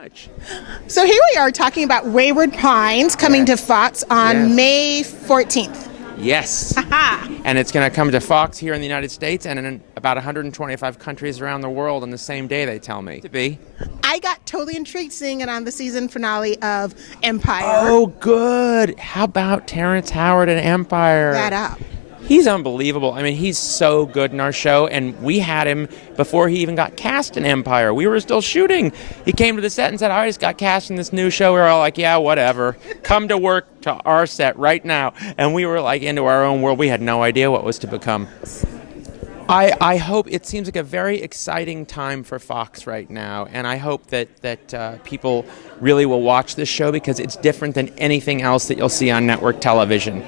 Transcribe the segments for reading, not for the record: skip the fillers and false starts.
much. So here we are talking about Wayward Pines coming to Fox on May 14th. Yes. And it's going to come to Fox here in the United States and in about 125 countries around the world on the same day, they tell me. To be. I got totally intrigued seeing it on the season finale of Empire. Oh, good. How about Terrence Howard and Empire? That up. He's unbelievable. I mean, he's so good in our show, and we had him before he even got cast in Empire. We were still shooting. He came to the set and said, I just got cast in this new show. We were all like, yeah, whatever. Come to work to our set right now. And we were like into our own world. We had no idea what was to become. I hope it seems like a very exciting time for Fox right now, and I hope that people really will watch this show because it's different than anything else that you'll see on network television.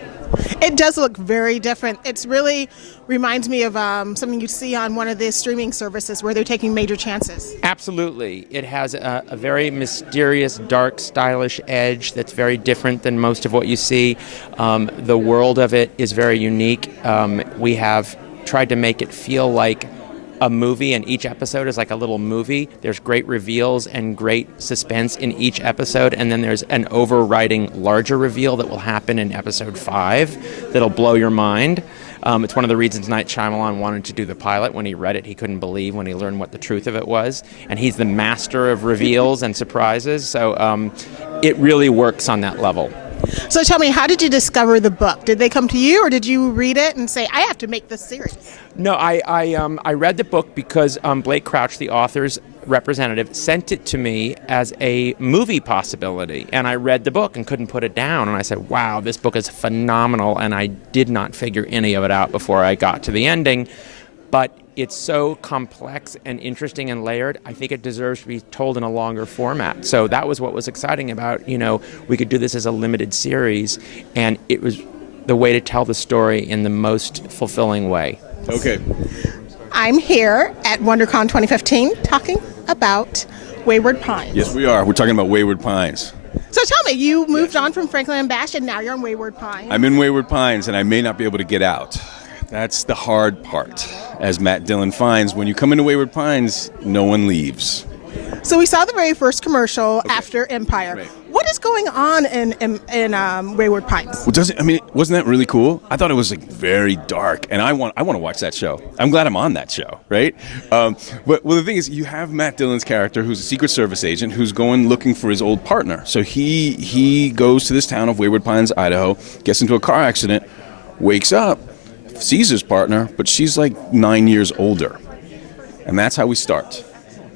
It does look very different. It really reminds me of something you see on one of the streaming services where they're taking major chances. Absolutely. It has a very mysterious, dark, stylish edge that's very different than most of what you see. The world of it is very unique. We have tried to make it feel like a movie, and each episode is like a little movie. There's great reveals and great suspense in each episode, and then there's an overriding larger reveal that will happen in episode 5 that'll blow your mind. It's one of the reasons Night Shyamalan wanted to do the pilot. When he read it, he couldn't believe when he learned what the truth of it was, and he's the master of reveals and surprises, so it really works on that level. So tell me, how did you discover the book? Did they come to you, or did you read it and say, I have to make this series? No, I read the book because Blake Crouch, the author's representative, sent it to me as a movie possibility. And I read the book and couldn't put it down. And I said, wow, this book is phenomenal. And I did not figure any of it out before I got to the ending. But it's so complex and interesting and layered, I think it deserves to be told in a longer format. So that was what was exciting about, we could do this as a limited series, and it was the way to tell the story in the most fulfilling way. Okay. I'm here at Wondercon 2015 talking about Wayward Pines. Yes, we are. We're talking about Wayward Pines. So tell me, you moved on from Franklin and Bash, and now you're on Wayward Pines. I'm in Wayward Pines, and I may not be able to get out. That's the hard part. As Matt Dillon finds, when you come into Wayward Pines, no one leaves. So we saw the very first commercial after Empire. Right. What is going on in Wayward Pines? Well, wasn't that really cool? I thought it was very dark, and I want to watch that show. I'm glad I'm on that show, right? But the thing is, you have Matt Dillon's character, who's a Secret Service agent, who's going looking for his old partner. So he goes to this town of Wayward Pines, Idaho, gets into a car accident, wakes up, sees his partner, but she's like 9 years older. And that's how we start.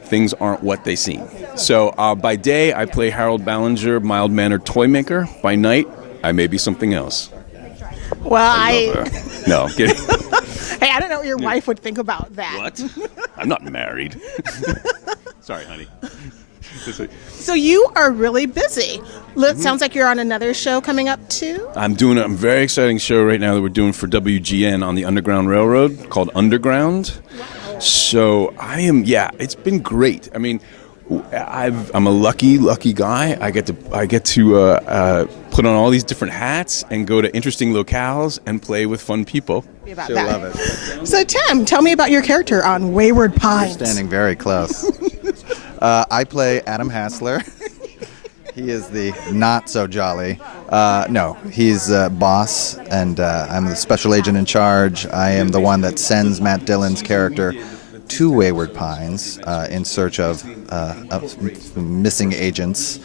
Things aren't what they seem. So by day, I play Harold Ballinger, mild-mannered toy maker. By night, I may be something else. Well, No, I'm kidding. Hey, I don't know what your wife would think about that. What? I'm not married. Sorry, honey. So you are really busy. Sounds like you're on another show coming up too? I'm doing a very exciting show right now that we're doing for WGN on the Underground Railroad called Underground. Wow. So it's been great. I mean, I'm a lucky guy. I get to put on all these different hats and go to interesting locales and play with fun people. She'll love it. So Tim, tell me about your character on Wayward Pines. You're standing very close. I play Adam Hassler. He is the not so jolly. No, he's boss, and I'm the special agent in charge. I am the one that sends Matt Dillon's character to Wayward Pines in search of missing agents,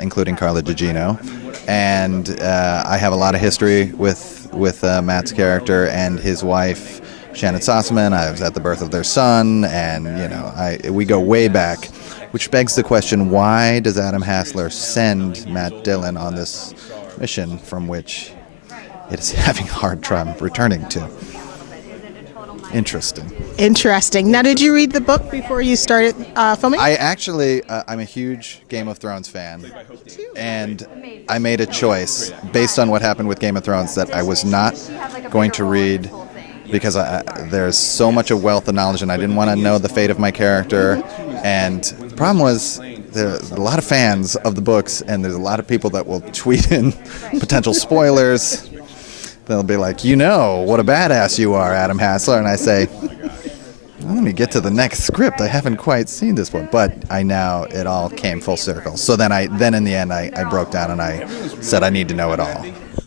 including Carla Gugino. And I have a lot of history with Matt's character and his wife, Shannon Sossaman. I was at the birth of their son, and we go way back, which begs the question: why does Adam Hassler send Matt Dillon on this mission from which it is having a hard time returning to? Interesting. Now, did you read the book before you started filming? I actually, I'm a huge Game of Thrones fan, and I made a choice based on what happened with Game of Thrones that I was not going to read because there's so much a wealth of knowledge, and I didn't want to know the fate of my character. And the problem was there's a lot of fans of the books, and there's a lot of people that will tweet in potential spoilers. They'll be like, what a badass you are, Adam Hassler. And I say, let me get to the next script. I haven't quite seen this one, but it all came full circle. So then in the end, I broke down and I said I need to know it all.